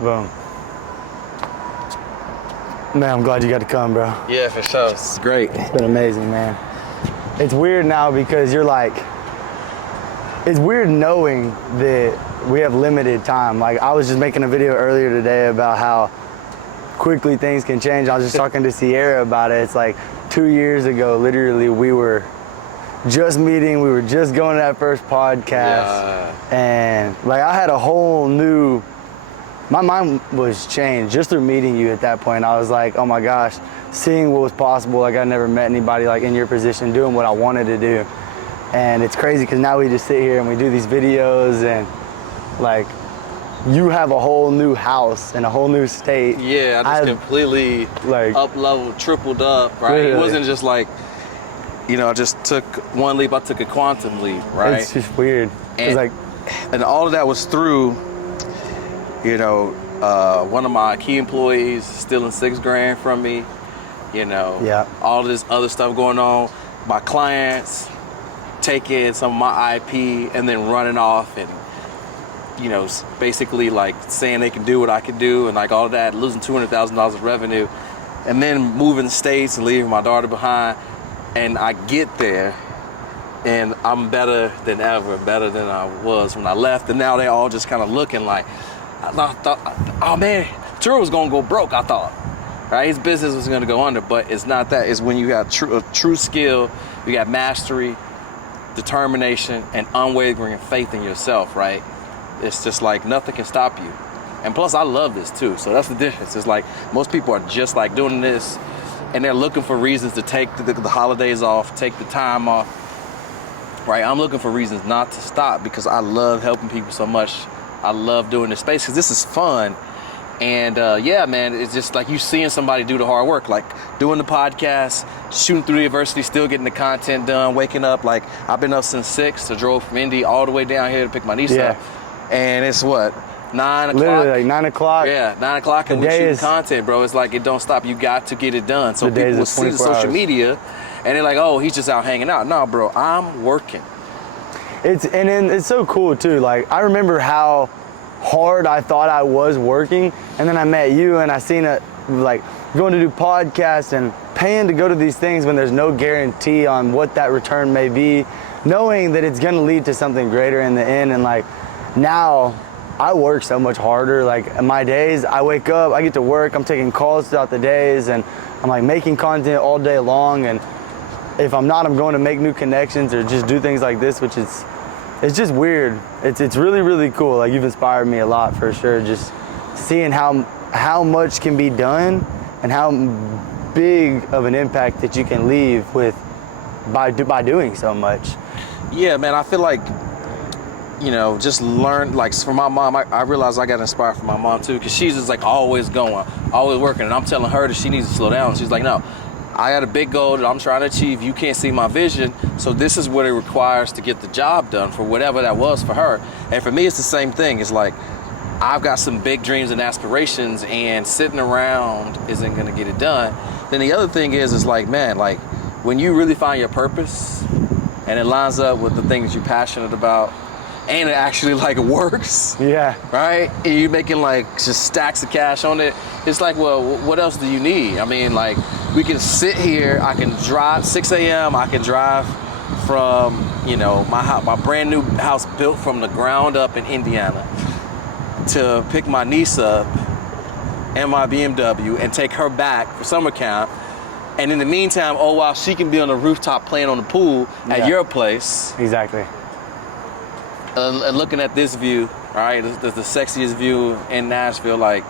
Boom. Man, I'm glad you got to come, bro. Yeah, for sure. It's great. It's been amazing, man. It's weird now because you're like, it's weird knowing that we have limited time. Like, I was just making a video earlier today about how quickly things can change. I was just talking to Sierra about it. It's like 2 years ago, literally, we were just meeting. We were just going to that first podcast. Yeah. And like, I had a whole new, my mind was changed just through meeting you at that point. I was like, oh my gosh, seeing what was possible. Like, I never met anybody like in your position doing what I wanted to do. And it's crazy because now we just sit here and we do these videos and like, you have a whole new house in a whole new state. Yeah, I just completely like up-leveled, tripled up, right? Really? It wasn't just like, you know, I just took one leap, I took a quantum leap, right? It's just weird. And, and all of that was through, you know, one of my key employees stealing $6,000 from me, you know, yeah. All of this other stuff going on, my clients taking some of my IP and then running off and, you know, basically like saying they can do what I can do and like all of that, losing $200,000 of revenue and then moving states and leaving my daughter behind. And I get there and I'm better than ever, better than I was when I left. And now they're all just kind of looking like, I thought, oh man, Arturo was gonna go broke, I thought. Right? His business was gonna go under, but it's not that. It's when you got true skill, you got mastery, determination, and unwavering faith in yourself, right? It's just like nothing can stop you. And plus I love this too, so that's the difference. It's like most people are just like doing this and they're looking for reasons to take the holidays off, take the time off, right? I'm looking for reasons not to stop because I love helping people so much. I love doing this space because this is fun. And yeah, man, it's just like you seeing somebody do the hard work, like doing the podcast, shooting through the university, still getting the content done, waking up. Like I've been up since 6, I drove from Indy all the way down here to pick my niece up. And it's what, 9 o'clock? Literally like 9 o'clock. Yeah, 9 o'clock and we shoot content, bro. It's like it don't stop. You got to get it done. So people will see the social media and they're like, oh, he's just out hanging out. No, bro, I'm working. It's so cool too. Like I remember how hard I thought I was working, and then I met you and I seen it like going to do podcasts and paying to go to these things when there's no guarantee on what that return may be, knowing that it's gonna lead to something greater in the end. And like now I work so much harder. Like my days, I wake up, I get to work, I'm taking calls throughout the days and I'm like making content all day long. And if I'm not, I'm going to make new connections or just do things like this, which is, it's just weird. It's really, really cool. Like you've inspired me a lot for sure. Just seeing how much can be done and how big of an impact that you can leave with by doing so much. Yeah, man, I feel like, you know, just learn, like from my mom, I realized I got inspired from my mom too, because she's just like always going, always working. And I'm telling her that she needs to slow down. She's like, no, I got a big goal that I'm trying to achieve. You can't see my vision. So this is what it requires to get the job done for whatever that was for her. And for me, it's the same thing. It's like, I've got some big dreams and aspirations and sitting around isn't going to get it done. Then the other thing is like, man, like when you really find your purpose and it lines up with the things you're passionate about and it actually like works. Yeah. Right? And you're making like just stacks of cash on it. It's like, well, what else do you need? I mean, like we can sit here, I can drive 6 a.m. I can drive from, you know, my brand new house built from the ground up in Indiana to pick my niece up and my BMW and take her back for summer camp. And in the meantime, oh wow, she can be on the rooftop playing on the pool at your place. Exactly. And looking at this view, right? The sexiest view in Nashville, like.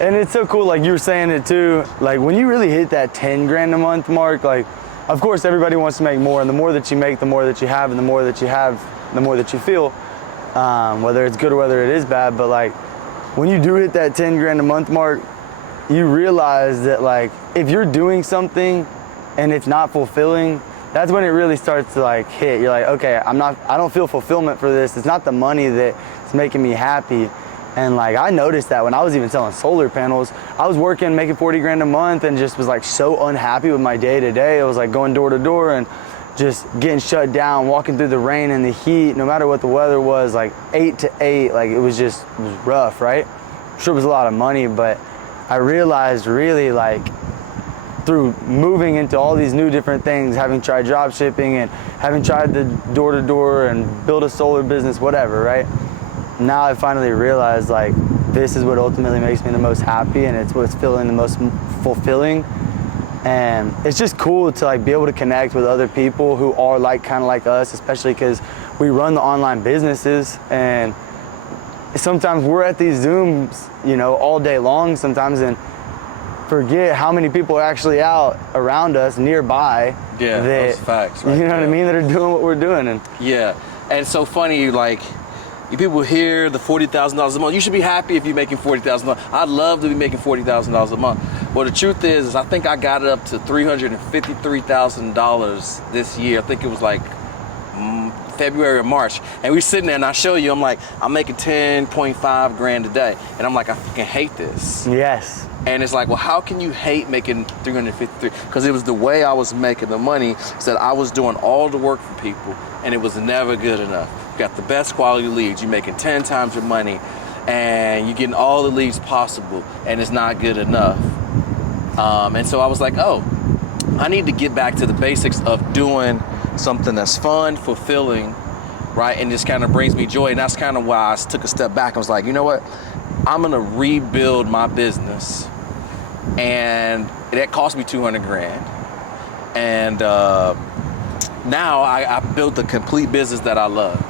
And it's so cool, like you were saying it too, like when you really hit that 10 grand a month mark, like, of course everybody wants to make more, and the more that you make, the more that you have, and the more that you have, the more that you feel, whether it's good or whether it is bad. But like, when you do hit that 10 grand a month mark, you realize that like, if you're doing something and it's not fulfilling, that's when it really starts to like hit. You're like, okay, I don't feel fulfillment for this. It's not the money that's making me happy. And like, I noticed that when I was even selling solar panels, I was working, making 40 grand a month and just was like so unhappy with my day to day. It was like going door to door and just getting shut down, walking through the rain and the heat, no matter what the weather was, like 8 to 8, like it was rough, right? sure it was a lot of money, but I realized really like through moving into all these new different things, having tried drop shipping and having tried the door-to-door and build a solar business, whatever, right? Now I finally realized like this is what ultimately makes me the most happy, and it's what's feeling the most fulfilling. And it's just cool to like be able to connect with other people who are like kind of like us, especially because we run the online businesses, and sometimes we're at these Zooms, you know, all day long sometimes, and forget how many people are actually out around us nearby. Yeah, that, those facts, right? You know what I mean? That are doing what we're doing. And yeah, and it's so funny, like, you people hear the $40,000 a month. You should be happy if you're making $40,000. I'd love to be making $40,000 a month. Well, the truth is I think I got it up to $353,000 this year. I think it was like February or March. And we're sitting there and I show you, I'm like, I'm making 10.5 grand a day. And I'm like, I fucking hate this. yes. And it's like, well, how can you hate making 353? Because it was the way I was making the money, is that I was doing all the work for people and it was never good enough. You got the best quality leads, you're making 10 times your money, and you're getting all the leads possible, and it's not good enough. And so I was like, oh, I need to get back to the basics of doing something that's fun, fulfilling, right? And just kind of brings me joy. And that's kind of why I took a step back. I was like, you know what? I'm gonna rebuild my business. And that cost me 200 grand. And now I built a complete business that I love.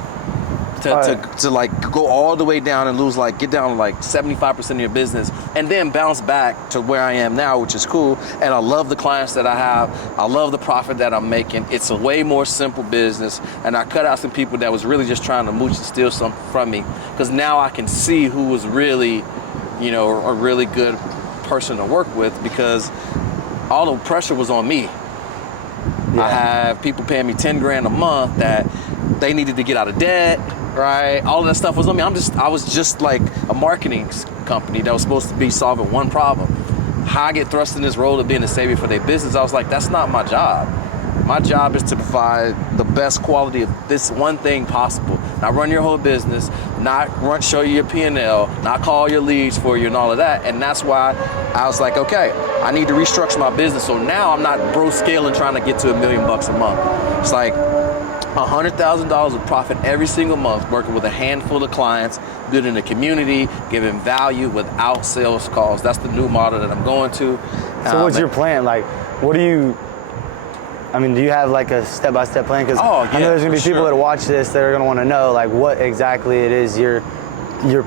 To like go all the way down and lose, like get down to like 75% of your business and then bounce back to where I am now, which is cool. And I love the clients that I have. I love the profit that I'm making. It's a way more simple business. And I cut out some people that was really just trying to mooch and steal something from me, because now I can see who was really, you know, a really good person to work with, because all the pressure was on me. Yeah. I have people paying me 10 grand a month that they needed to get out of debt, right? All of that stuff was on me. I was just like a marketing company that was supposed to be solving one problem. How I get thrust in this role of being a savior for their business, I was like, that's not my job. My job is to provide the best quality of this one thing possible. Not run your whole business, not show you your P&L, not call your leads for you and all of that. And that's why I was like, okay, I need to restructure my business. So now I'm not bro scaling trying to get to $1 million a month. It's like $100,000 of profit every single month, working with a handful of clients, building a community, giving value without sales calls. That's the new model that I'm going to. So what's your plan? Like, what do you, I mean, do you have like a step-by-step plan? Because I know there's gonna be people that watch this that are gonna wanna know like what exactly it is your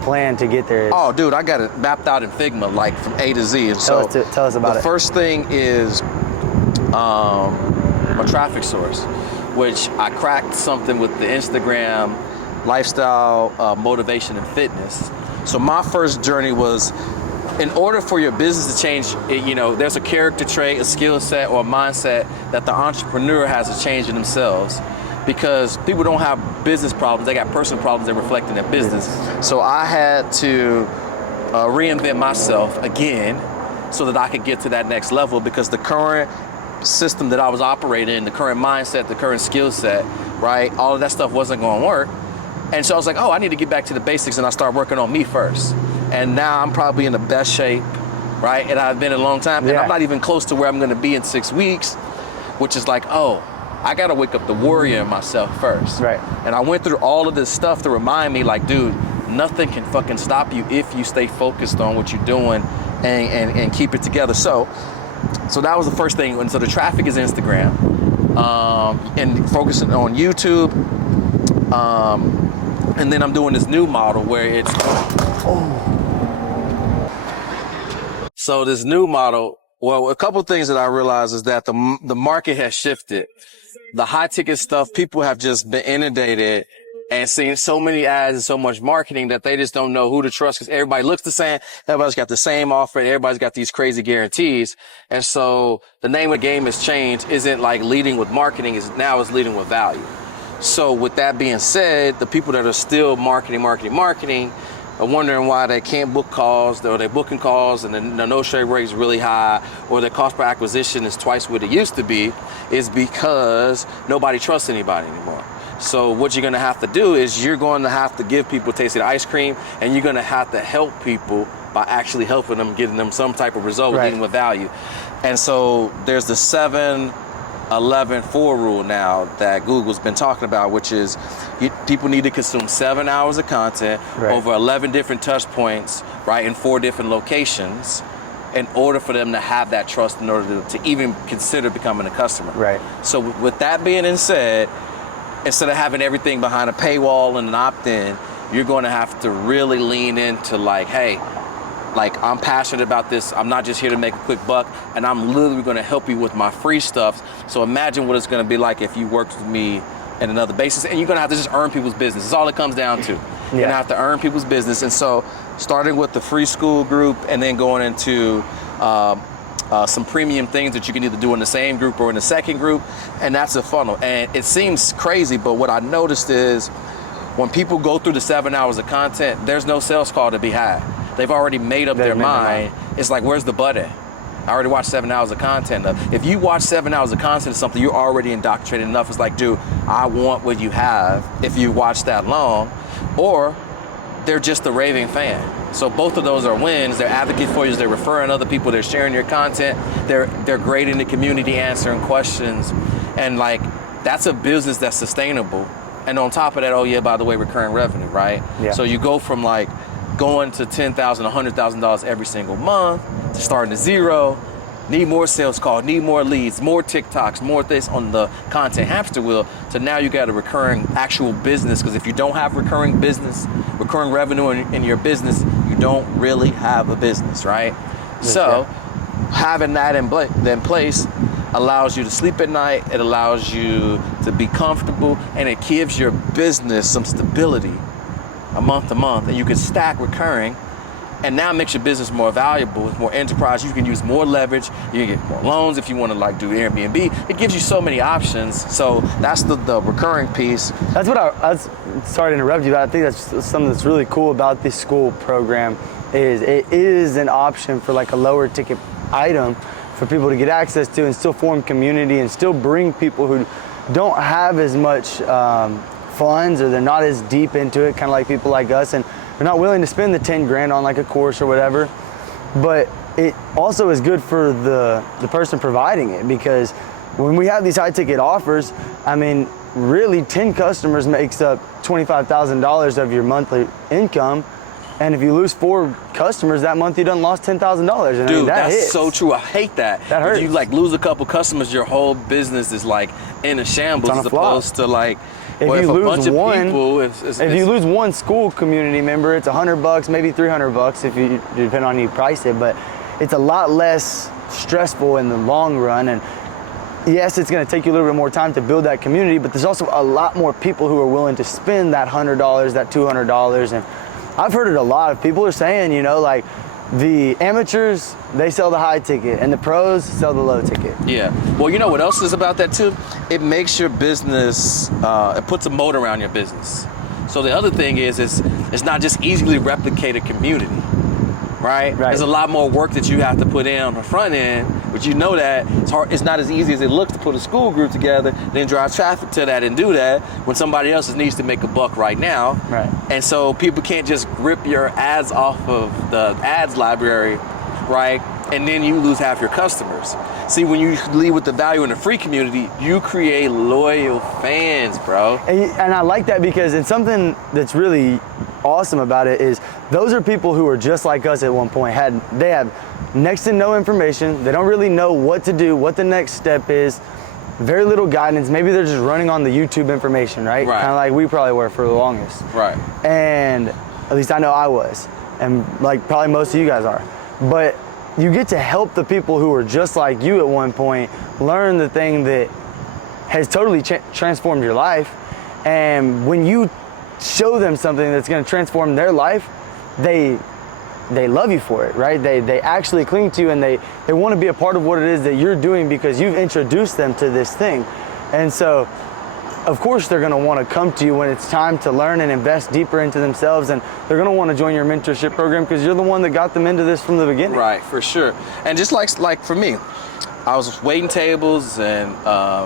plan to get there is. Oh, dude, I got it mapped out in Figma, like from A to Z. And tell us about it. The first thing is my traffic source, which I cracked something with the Instagram lifestyle, motivation, and fitness. So my first journey was, in order for your business to change, you know, there's a character trait, a skill set, or a mindset that the entrepreneur has to change in themselves, because people don't have business problems, they got personal problems that reflect in their business. So I had to reinvent myself again so that I could get to that next level, because the current system that I was operating in, the current mindset, the current skill set, right, all of that stuff wasn't going to work. And so I was like, oh, I need to get back to the basics, and I started working on me first. And now I'm probably in the best shape, right? And I've been a long time, and I'm not even close to where I'm going to be in 6 weeks, which is like, oh, I got to wake up the warrior in myself first. Right. And I went through all of this stuff to remind me, like, dude, nothing can fucking stop you if you stay focused on what you're doing and keep it together. So that was the first thing. And so the traffic is Instagram, and focusing on YouTube. And then I'm doing this new model where it's, so this new model, well, a couple of things that I realized is that the market has shifted. The high ticket stuff, people have just been inundated and seen so many ads and so much marketing that they just don't know who to trust, because everybody looks the same. Everybody's got the same offer, and everybody's got these crazy guarantees. And so the name of the game has changed. Isn't like leading with marketing, is now is leading with value. So with that being said, the people that are still marketing are wondering why they can't book calls, or they're booking calls and the no-show rate is really high, or their cost per acquisition is twice what it used to be, is because nobody trusts anybody anymore. So what you're gonna have to do is you're going to have to give people a taste of the ice cream, and you're gonna have to help people by actually helping them, getting them some type of result, Right. leading with value. And so there's the 7-11-4 rule now that Google's been talking about, which is people need to consume 7 hours of content Right. over 11 different touch points, right, in 4 different locations, in order for them to have that trust, in order to even consider becoming a customer. Right. So with that being said, instead of having everything behind a paywall and an opt-in, you're going to have to really lean into like, hey, like I'm passionate about this. I'm not just here to make a quick buck, and I'm literally going to help you with my free stuff. So imagine what it's going to be like if you worked with me in another basis, and you're going to have to just earn people's business. That's all it comes down to. You're going to have to earn people's business. And so starting with the free school group and then going into some premium things that you can either do in the same group or in the second group, and that's a funnel. And it seems crazy, but what I noticed is when people go through the 7 hours of content, there's no sales call to be had. They've already made up their mind. It's like, where's the button? I already watched 7 hours of content. If you watch 7 hours of content of something, you're already indoctrinated enough. It's like, dude, I want what you have if you watch that long. Or they're just a raving fan. So both of those are wins. They're advocates for you. They're referring other people. They're sharing your content. They're great in the community, answering questions. And like, that's a business that's sustainable. And on top of that, oh yeah, by the way, recurring revenue, right? Yeah. So you go from like going to $10,000, $100,000 every single month, to starting to zero, need more sales calls, need more leads, more TikToks, more this on the content hamster wheel. So now you got a recurring actual business, because if you don't have recurring revenue in your business, you don't really have a business, right? So having that in place allows you to sleep at night, it allows you to be comfortable, and it gives your business some stability a month to month, and you can stack recurring, and now it makes your business more valuable. It's more enterprise. You can use more leverage. You can get more loans if you want to like do Airbnb. It gives you so many options. So that's the recurring piece. That's what sorry to interrupt you, but I think that's something that's really cool about this school program is it is an option for like a lower ticket item for people to get access to and still form community and still bring people who don't have as much funds, or they're not as deep into it, kind of like people like us, and they're not willing to spend the 10 grand on like a course or whatever. But it also is good for the person providing it, because when we have these high ticket offers, I mean, really 10 customers makes up $25,000 of your monthly income. And if you lose 4 customers that month, you done lost $10,000. Dude, that that's hits. so true. I hate that. That hurts. If you like lose a couple customers, your whole business is like in a shambles, It's on a as flop. opposed to like, If well, you if a lose bunch of one, people, if you lose one school community member, it's $100, maybe $300 if you depend on how you price it. But it's a lot less stressful in the long run. And yes, it's going to take you a little bit more time to build that community, but there's also a lot more people who are willing to spend that $100, that $200. And I've heard it a lot of people are saying, you know, like the amateurs, they sell the high ticket, and the pros sell the low ticket. Yeah. Well, you know what else is about that too? It makes your business, it puts a moat around your business. So the other thing is it's not just easily replicated community, right? There's a lot more work that you have to put in on the front end, but you know that it's hard. It's not as easy as it looks to put a school group together, then drive traffic to that and do that when somebody else needs to make a buck right now. Right. And so people can't just rip your ads off of the ads library, right? And then you lose half your customers. See, when you lead with the value in the free community, you create loyal fans, bro. And I like that, because it's something that's really awesome about it is those are people who are just like us at one point. They have next to no information. They don't really know what to do, what the next step is. Very little guidance. Maybe they're just running on the YouTube information, right? Right. Kind of like we probably were for the longest. Right. And at least I know I was, and like probably most of you guys are. But you get to help the people who are just like you at one point learn the thing that has totally transformed your life. And when you show them something that's going to transform their life, they love you for it, right? They actually cling to you, and they want to be a part of what it is that you're doing because you've introduced them to this thing. And so of course they're going to want to come to you when it's time to learn and invest deeper into themselves, and they're going to want to join your mentorship program because you're the one that got them into this from the beginning. Right, for sure. And just like for me, I was waiting tables and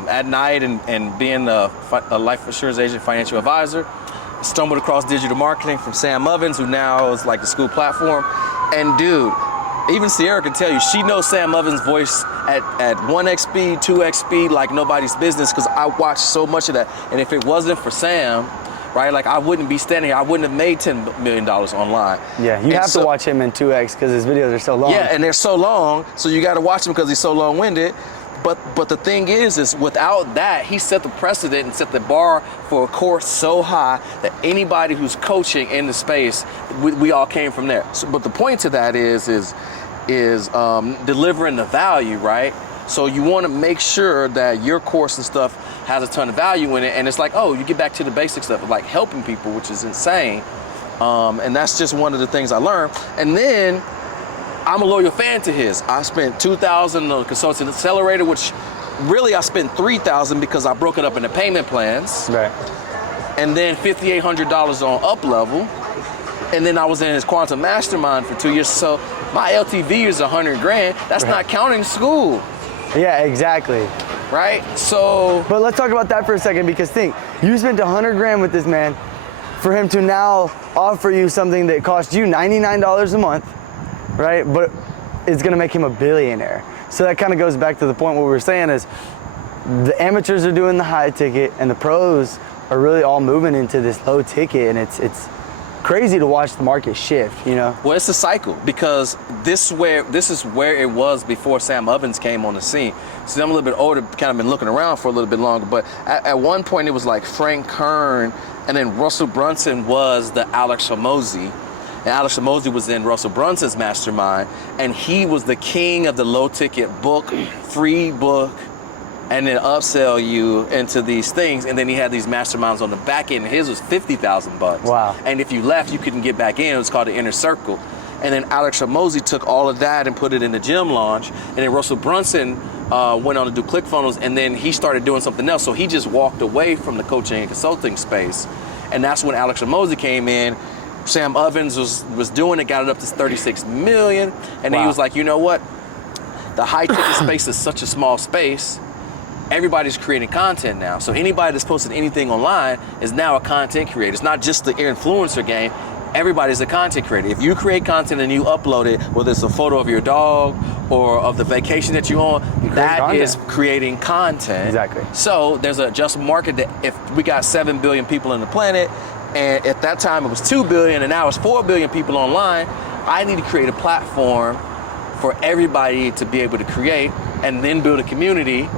at night and being a life insurance agent, financial advisor. Stumbled across digital marketing from Sam Ovens, who now is like the school platform. And dude, even Sierra can tell you, she knows Sam Ovens' voice at 1x speed, 2x speed, like nobody's business, because I watched so much of that. And if it wasn't for Sam, right, like I wouldn't be standing here. I wouldn't have made $10 million online. Yeah, you have to watch him in 2x because his videos are so long. Yeah, and they're so long, so you got to watch him because he's so long-winded. But the thing is without that, he set the precedent and set the bar for a course so high that anybody who's coaching in the space, we all came from there. So, but the point to that is delivering the value, right? So you want to make sure that your course and stuff has a ton of value in it, and it's like, oh, you get back to the basic stuff, like helping people, which is insane. And that's just one of the things I learned. And then I'm a loyal fan to his. I spent $2,000 on the Consulting Accelerator, which really I spent $3,000 because I broke it up into payment plans. Right. And then $5,800 on Up Level. And then I was in his Quantum Mastermind for 2 years. So my LTV is $100,000. That's not counting school. Yeah, exactly. Right? So. But let's talk about that for a second, because think, you spent $100,000 with this man for him to now offer you something that cost you $99 a month. Right, but it's gonna make him a billionaire. So that kind of goes back to the point what we were saying is the amateurs are doing the high ticket and the pros are really all moving into this low ticket, and it's crazy to watch the market shift, you know? Well, it's a cycle, because this is where it was before Sam Ovens came on the scene. So I'm a little bit older, kind of been looking around for a little bit longer, but at one point it was like Frank Kern, and then Russell Brunson was the Alex Hormozi. And Alex Hormozi was in Russell Brunson's mastermind, and he was the king of the low ticket book, free book, and then upsell you into these things. And then he had these masterminds on the back end. His was $50,000. Wow. And if you left, you couldn't get back in. It was called the Inner Circle. And then Alex Hormozi took all of that and put it in the gym launch. And then Russell Brunson went on to do ClickFunnels, and then he started doing something else. So he just walked away from the coaching and consulting space. And that's when Alex Hormozi came in. Sam Ovens was doing it, got it up to 36 million. And then he was like, you know what? The high ticket space is such a small space. Everybody's creating content now. So anybody that's posted anything online is now a content creator. It's not just the influencer game. Everybody's a content creator. If you create content and you upload it, whether it's a photo of your dog or of the vacation that you're on, that is creating content. Exactly. So there's a just market that if we got 7 billion people on the planet, and at that time it was 2 billion, and now it's 4 billion people online, I need to create a platform for everybody to be able to create and then build a community.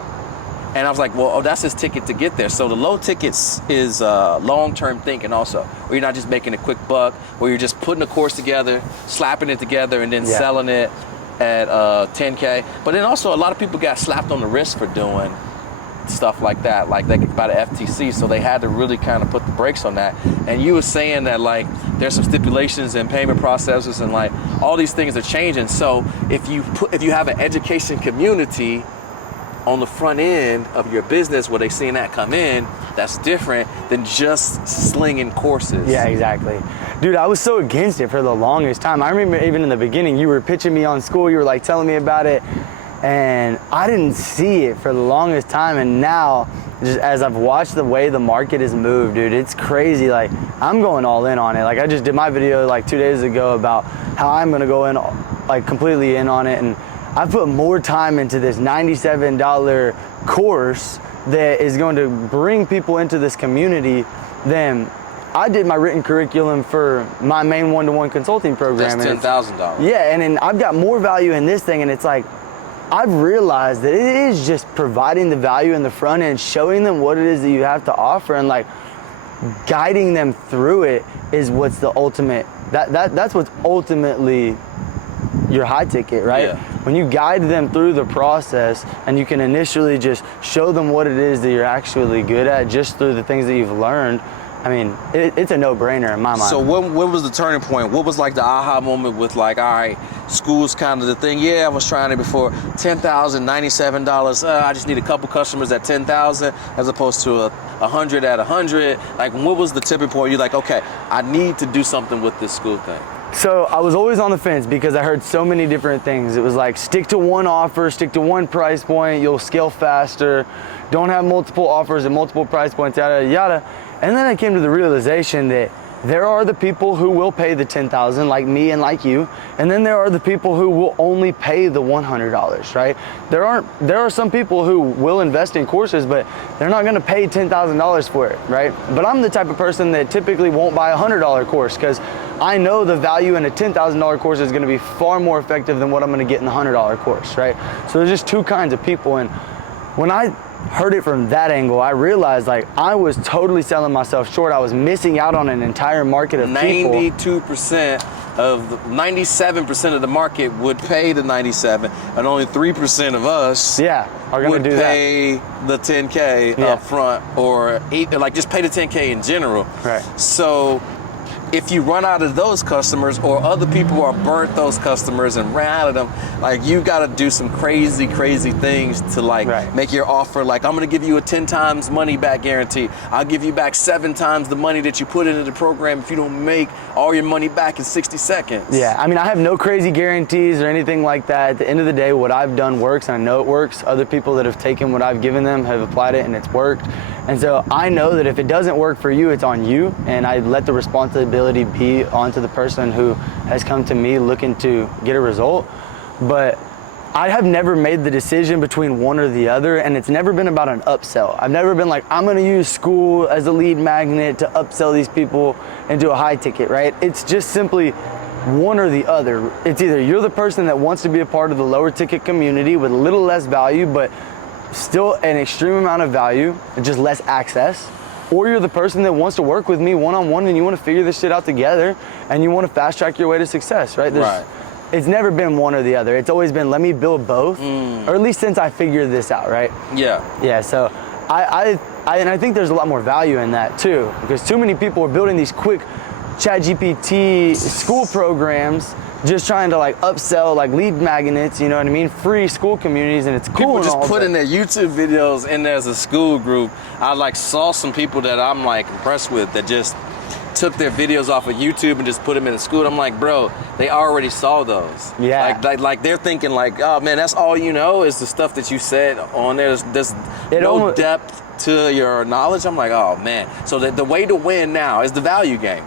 And I was like, well, that's his ticket to get there. So the low tickets is long-term thinking also, where you're not just making a quick buck, where you're just putting a course together, slapping it together, and then selling it at 10K. But then also a lot of people got slapped on the wrist for doing stuff like that, like they by the FTC, so they had to really kind of put the brakes on that. And you were saying that like there's some stipulations and payment processes and like all these things are changing. So if you have an education community on the front end of your business where they seeing that come in, that's different than just slinging courses. Yeah, exactly. Dude, I was so against it for the longest time. I remember even in the beginning, you were pitching me on school, you were like telling me about it, and I didn't see it for the longest time. And now, just as I've watched the way the market has moved, dude, it's crazy. Like, I'm going all in on it. Like, I just did my video like 2 days ago about how I'm gonna go in, like completely in on it. And I put more time into this $97 course that is going to bring people into this community than I did my written curriculum for my main one-to-one consulting program. That's $10,000. Yeah, and then I've got more value in this thing, and it's like, I've realized that it is just providing the value in the front end, showing them what it is that you have to offer, and like guiding them through it is what's the ultimate, that's what's ultimately your high ticket, right? Yeah. When you guide them through the process and you can initially just show them what it is that you're actually good at just through the things that you've learned, I mean, it's a no-brainer in my mind. So when was the turning point? What was like the aha moment with like, all right, school's kind of the thing. Yeah, I was trying it before. $10,000, $97. I just need a couple customers at $10,000 as opposed to 100 at 100. Like, what was the tipping point? You're like, okay, I need to do something with this school thing. So I was always on the fence because I heard so many different things. It was like, stick to one offer, stick to one price point, you'll scale faster. Don't have multiple offers and multiple price points, yada, yada. And then I came to the realization that there are the people who will pay the $10,000 like me and like you, and then there are the people who will only pay the $100, right? There are some people who will invest in courses, but they're not gonna pay $10,000 for it, right? But I'm the type of person that typically won't buy a $100 course because I know the value in a $10,000 course is gonna be far more effective than what I'm gonna get in the $100 course, right? So there's just two kinds of people, and when I heard it from that angle, I realized like I was totally selling myself short. I was missing out on an entire market of people. 97% of the market would pay the 97, and only 3% of us are gonna would do pay the 10K up front, or like just pay the 10K in general. Right. So if you run out of those customers, or other people are burnt those customers and ran out of them, like you got to do some crazy things to like make your offer. Like, I'm going to give you a 10 times money back guarantee. I'll give you back 7 times the money that you put into the program if you don't make all your money back in 60 seconds. Yeah, I mean, I have no crazy guarantees or anything like that. At the end of the day, what I've done works, and I know it works. Other people that have taken what I've given them have applied it and it's worked. And so I know that if it doesn't work for you, it's on you, and I let the responsibility be onto the person who has come to me looking to get a result. But I have never made the decision between one or the other, and it's never been about an upsell. I've never been like, I'm gonna use school as a lead magnet to upsell these people into a high ticket, right? It's just simply one or the other. It's either you're the person that wants to be a part of the lower ticket community with a little less value, but still an extreme amount of value, and just less access, or you're the person that wants to work with me one-on-one and you want to figure this shit out together and you want to fast track your way to success, right? It's never been one or the other. It's always been, let me build both, or at least since I figured this out, right? Yeah, so I think there's a lot more value in that too, because too many people are building these quick ChatGPT school programs just trying to like upsell like lead magnets, you know what I mean? Free school communities, and it's cool. People and just all, putting their YouTube videos in there as a school group. I like saw some people that I'm like impressed with that just took their videos off of YouTube and just put them in a school. I'm like, bro, they already saw those. Yeah. Like they're thinking like, oh man, that's all you know is the stuff that you said on there. There's no depth to your knowledge. I'm like, oh man. So the way to win now is the value game.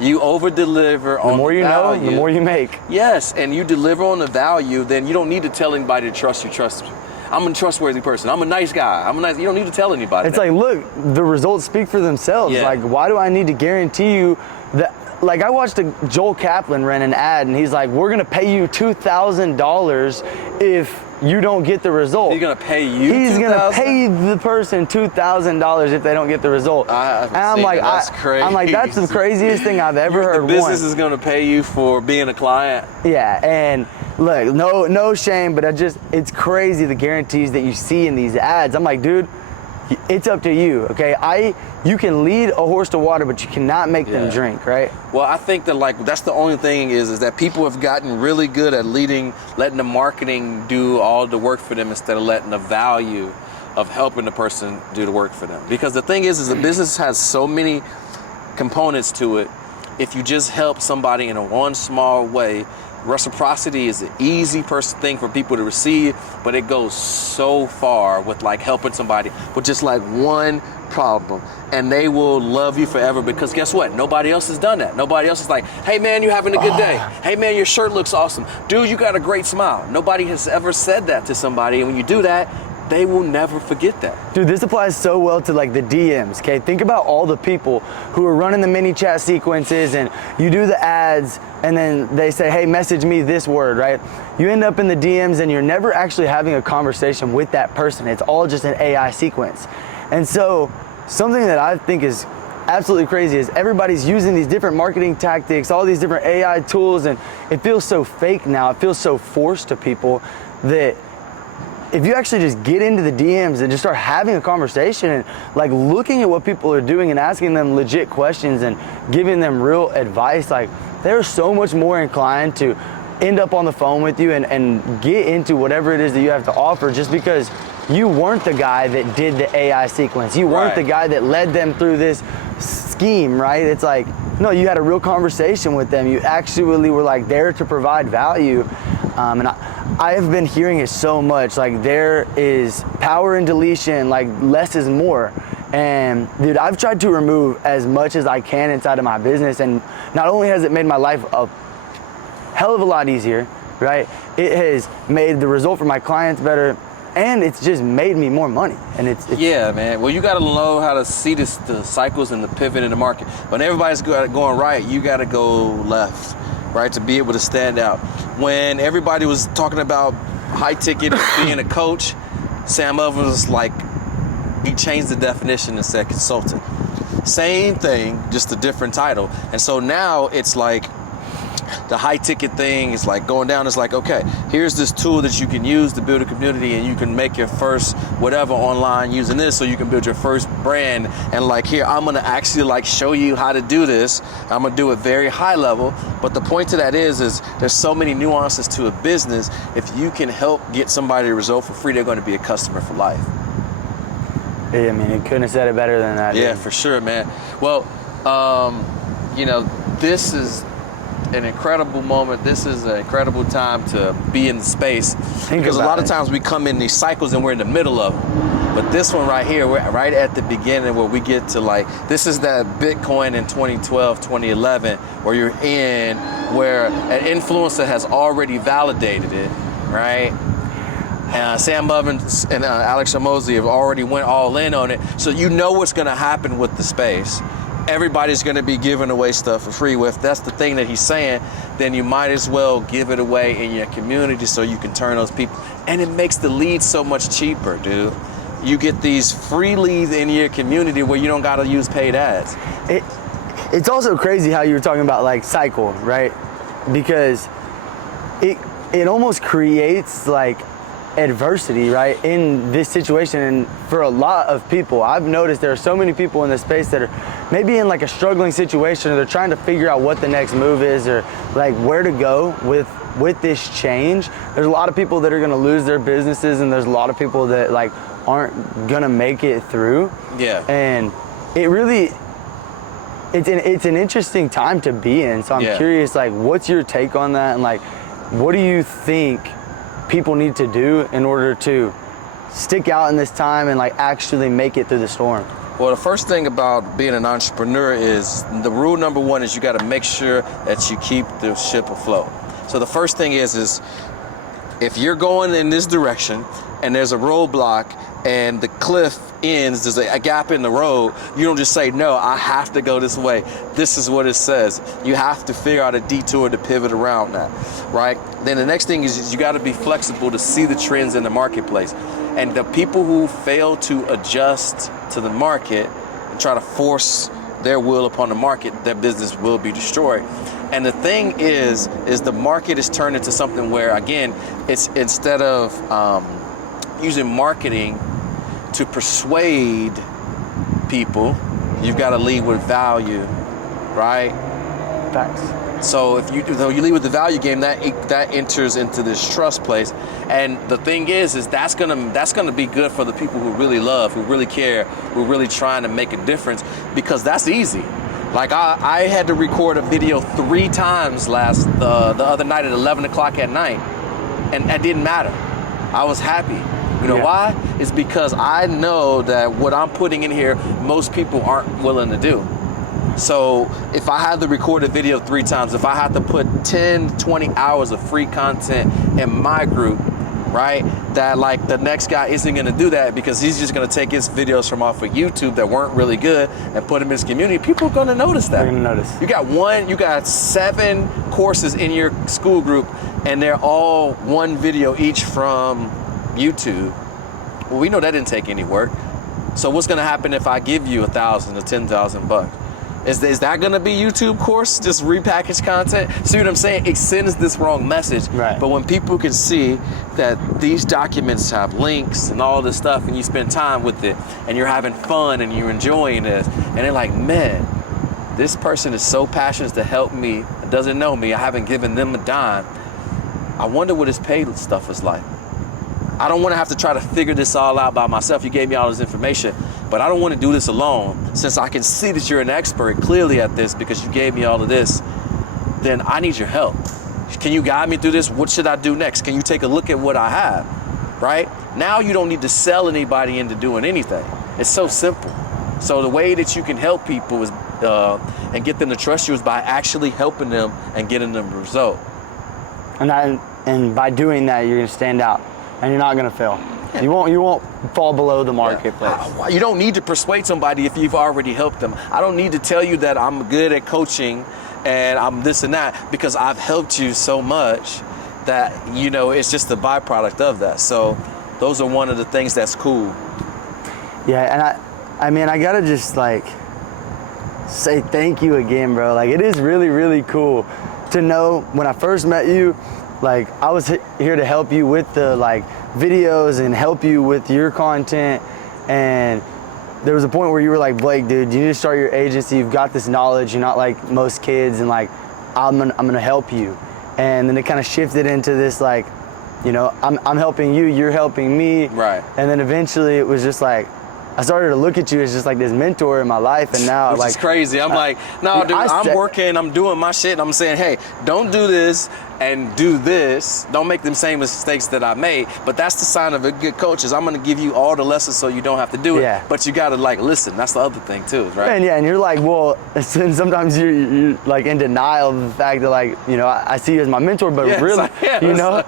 You over deliver on the more you value. Know, the more you make. Yes, and you deliver on the value, then you don't need to tell anybody to trust you. Trust me. I'm a trustworthy person. I'm a nice guy. You don't need to tell anybody. It's like, look, the results speak for themselves. Yeah. Like, why do I need to guarantee you that? Like, I watched Joel Kaplan ran an ad, and he's like, we're gonna pay you $2,000 if you don't get the result. He's gonna pay you. He's gonna pay the person $2,000 if they don't get the result. And I'm like, that's crazy. I'm like, that's the craziest thing I've ever heard. The business is gonna pay you for being a client. Yeah, and look, no shame, but it's crazy the guarantees that you see in these ads. I'm like, dude, it's up to you, okay? You can lead a horse to water, but you cannot make them drink, right? Well, I think that like that's the only thing is that people have gotten really good at letting the marketing do all the work for them instead of letting the value of helping the person do the work for them. Because the thing is the business has so many components to it. If you just help somebody in a one small way, reciprocity is an easy thing for people to receive, but it goes so far with like helping somebody with just like one problem, and they will love you forever, because guess what? Nobody else has done that. Nobody else is like, hey man, you having a good day? Hey man, your shirt looks awesome. Dude, you got a great smile. Nobody has ever said that to somebody, and when you do that, they will never forget that. Dude, this applies so well to like the DMs, okay? Think about all the people who are running the mini chat sequences, and you do the ads, and then they say, hey, message me this word, right? You end up in the DMs and you're never actually having a conversation with that person. It's all just an AI sequence. And so something that I think is absolutely crazy is everybody's using these different marketing tactics, all these different AI tools, and it feels so fake now. It feels so forced to people that if you actually just get into the DMs and just start having a conversation and like looking at what people are doing and asking them legit questions and giving them real advice, like they're so much more inclined to end up on the phone with you and get into whatever it is that you have to offer, just because you weren't the guy that did the AI sequence. You weren't the guy that led them through this scheme, right? It's like, no, you had a real conversation with them. You actually were like there to provide value. And I have been hearing it so much, like there is power in deletion, like less is more. And dude, I've tried to remove as much as I can inside of my business, and not only has it made my life a hell of a lot easier, right? It has made the result for my clients better, and it's just made me more money. And it's yeah, man. Well, you got to know how to see the cycles and the pivot in the market. When everybody's going right, you got to go left, right, to be able to stand out. When everybody was talking about high ticket and being a coach, Sam Ovens was like, he changed the definition and said consultant. Same thing, just a different title. And so now it's like the high ticket thing is like going down. It's like, okay, here's this tool that you can use to build a community, and you can make your first whatever online using this, so you can build your first brand. And like, here, I'm gonna actually like show you how to do this. I'm gonna do it very high level. But the point to that is there's so many nuances to a business. If you can help get somebody a result for free, they're gonna be a customer for life. I mean, it couldn't have said it better than that. Yeah, dude. for sure, man. Well, you know, this is an incredible moment. This is an incredible time to be in the space, because a lot of times we come in these cycles and we're in the middle of them. But this one right here, we're right at the beginning where we get to like, this is that Bitcoin in 2012, 2011, where you're in, where an influencer has already validated it, right? Sam Ovens and Alex Hormozi have already went all in on it. So you know what's going to happen with the space. Everybody's going to be giving away stuff for free. If that's the thing that he's saying, then you might as well give it away in your community so you can turn those people. And it makes the leads so much cheaper, dude. You get these free leads in your community where you don't got to use paid ads. It's also crazy how you were talking about like cycle, right? Because it almost creates like adversity, right, in this situation. And for a lot of people, I've noticed there are so many people in this space that are maybe in like a struggling situation, or they're trying to figure out what the next move is, or like where to go with this change. There's a lot of people that are going to lose their businesses, and there's a lot of people that like aren't going to make it through. Yeah. And it really, it's an interesting time to be in. So I'm curious, like, what's your take on that? And like, what do you think people need to do in order to stick out in this time and like actually make it through the storm? Well, the first thing about being an entrepreneur is, the rule number one is you got to make sure that you keep the ship afloat. So the first thing is if you're going in this direction and there's a roadblock and the cliff ends, there's a gap in the road, you don't just say, no, I have to go this way. This is what it says. You have to figure out a detour to pivot around that, right? Then the next thing is you got to be flexible to see the trends in the marketplace. And the people who fail to adjust to the market and try to force their will upon the market, their business will be destroyed. And the thing is the market is turned into something where, again, it's instead of using marketing to persuade people, you've got to lead with value, right? Facts. So if you lead with the value game, that enters into this trust place. And the thing is that's gonna be good for the people who really love, who really care, who really trying to make a difference, because that's easy. Like I had to record a video 3 times the other night at 11 o'clock at night, and that didn't matter. I was happy. You know why? It's because I know that what I'm putting in here, most people aren't willing to do. So if I had to record a video 3 times, if I had to put 10, 20 hours of free content in my group, right, that like the next guy isn't gonna do that because he's just gonna take his videos from off of YouTube that weren't really good and put them in his community, people are gonna notice that. They're gonna notice. You got 7 courses in your school group, and they're all 1 video each from YouTube. Well, we know that didn't take any work. So what's gonna happen if I give you $1,000 or $10,000? Is that gonna be YouTube course, just repackaged content? See what I'm saying? It sends this wrong message. Right. But when people can see that these documents have links and all this stuff, and you spend time with it, and you're having fun and you're enjoying this, and they're like, man, this person is so passionate to help me, doesn't know me, I haven't given them a dime. I wonder what his paid stuff is like. I don't want to have to try to figure this all out by myself. You gave me all this information, but I don't want to do this alone. Since I can see that you're an expert clearly at this because you gave me all of this, then I need your help. Can you guide me through this? What should I do next? Can you take a look at what I have, right? Now you don't need to sell anybody into doing anything. It's so simple. So the way that you can help people is and get them to trust you is by actually helping them and getting them a result. And by doing that, you're gonna stand out, and you're not gonna fail. Yeah. You won't fall below the marketplace. Yeah. You don't need to persuade somebody if you've already helped them. I don't need to tell you that I'm good at coaching and I'm this and that, because I've helped you so much that, you know, it's just the byproduct of that. So those are one of the things that's cool. Yeah, and I mean, I gotta just like say thank you again, bro. Like, it is really, really cool to know when I first met you, like, I was here to help you with the like videos and help you with your content. And there was a point where you were like, Blake, dude, you need to start your agency. You've got this knowledge. You're not like most kids, and like, I'm gonna help you. And then it kind of shifted into this, like, you know, I'm helping you, you're helping me. Right. And then eventually it was just like, I started to look at you as just like this mentor in my life, and now which like, is crazy. I'm like, no, dude, I'm working, I'm doing my shit, and I'm saying, hey, don't do this and do this. Don't make them same mistakes that I made. But that's the sign of a good coach, is I'm gonna give you all the lessons so you don't have to do it. Yeah. But you gotta like listen. That's the other thing too, right? And yeah, and you're like, well, and sometimes you're like in denial of the fact that, like, you know, I see you as my mentor, but Yes, really, yes. you know,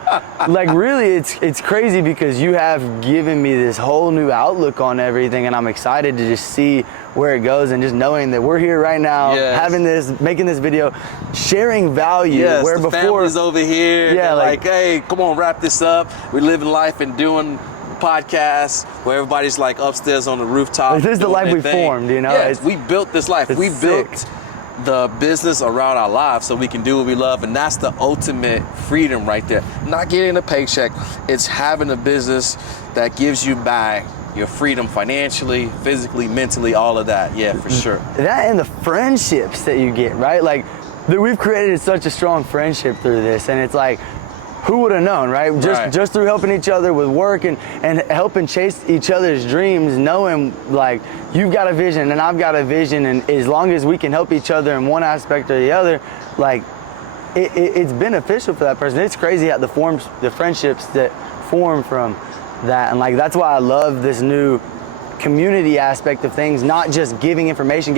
like, really, it's crazy because you have given me this whole new outlook on everything, and I'm excited to just see where it goes, and just knowing that we're here right now, Yes. having this, making this video, sharing value. Yes, where the before, family's over here. Yeah, They're like, hey, come on, wrap this up. We're living life and doing podcasts where everybody's like upstairs on the rooftop. Like, this is the doing life their we thing. formed, you know? Yes, we built this life. We sick. built the business around our lives so we can do what we love, and that's the ultimate freedom right there. Not getting a paycheck, it's having a business that gives you back your freedom financially, physically, mentally, all of that. Yeah, for sure. That and the friendships that you get, right? Like, we've created such a strong friendship through this, and it's like, who would have known, right? Just through helping each other with work and helping chase each other's dreams, knowing like you've got a vision and I've got a vision, and as long as we can help each other in one aspect or the other, like it's beneficial for that person. It's crazy how the friendships that form from that, and like that's why I love this new community aspect of things, not just giving information,